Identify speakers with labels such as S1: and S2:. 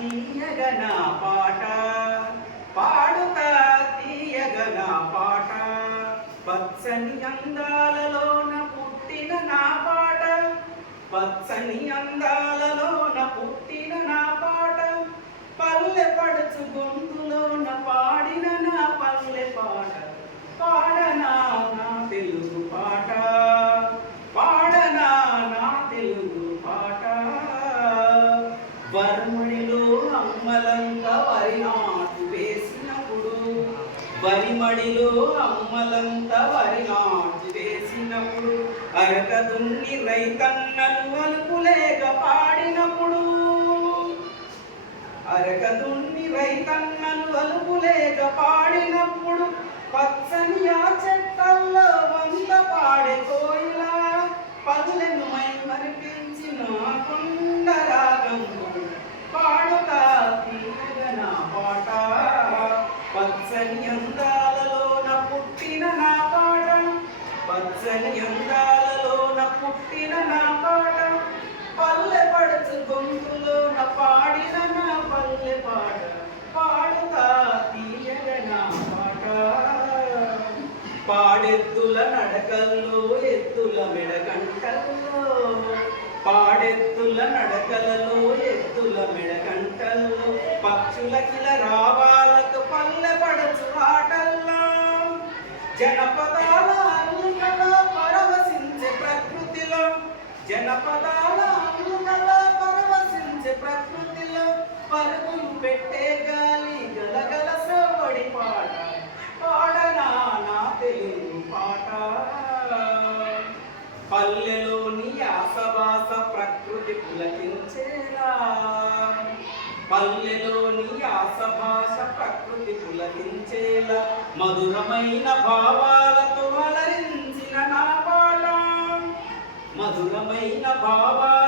S1: తీయగన పాట పాడుతా తీయగన పాట పచ్చని అందాలలోన పుట్టిన నా పాట. పచ్చని అందాలలోన పుట్టిన నా పాట. పల్లె పడుచు గొంతులోన పాడిన నా పల్లె పాట. పాడనా నా తెలుగు పాట. పాడనా నా తెలుగు పాట. వర్ముడిలో అమ్మలంగా వరి నాటు వేసినప్పుడు. వరిమడిలో అమ్మలంతా వరి నాటు వేసినప్పుడు. అరకదున్ని రైతన్నలు అలుపులేక పాడినప్పుడు. అరకదున్ని రైతన్నలు అలుపులేక పాడినప్పుడు. అందాలలోన పుట్టిన నా పాట. పచ్చని అందాలలోన పుట్టిన నా పాట. పల్లె పడుచు గొంతులోన పాడిన నా పల్లె పాట. పాడుతా నా పాట. పాడెత్తుల నడకల్లో ఎత్తుల మెడకంటల్లో. పాడెత్తుల నడకలలో ఎత్తుల మెడకంటల్లో. పక్షుల కిల రావాలకు పల్లె పడచు ఆటల్లో జనపదాల అల్లుకల పరవశించే ప్రకృతిలో జనపదాల అల్లుకల పరవశించే ప్రకృతిలో పరుగులు పెట్టే గాలి గలగల సోడి పాట. పాడనా నా తెలుగు పాట. పల్లెలోని ఆసవాస ప్రకృతి పులకించేలా పల్లెలోని ఆసభాష ప్రకృతి పులకించేలా మధురమైన భావాలతో అలరించిన నా పాట మధురమైన భావాల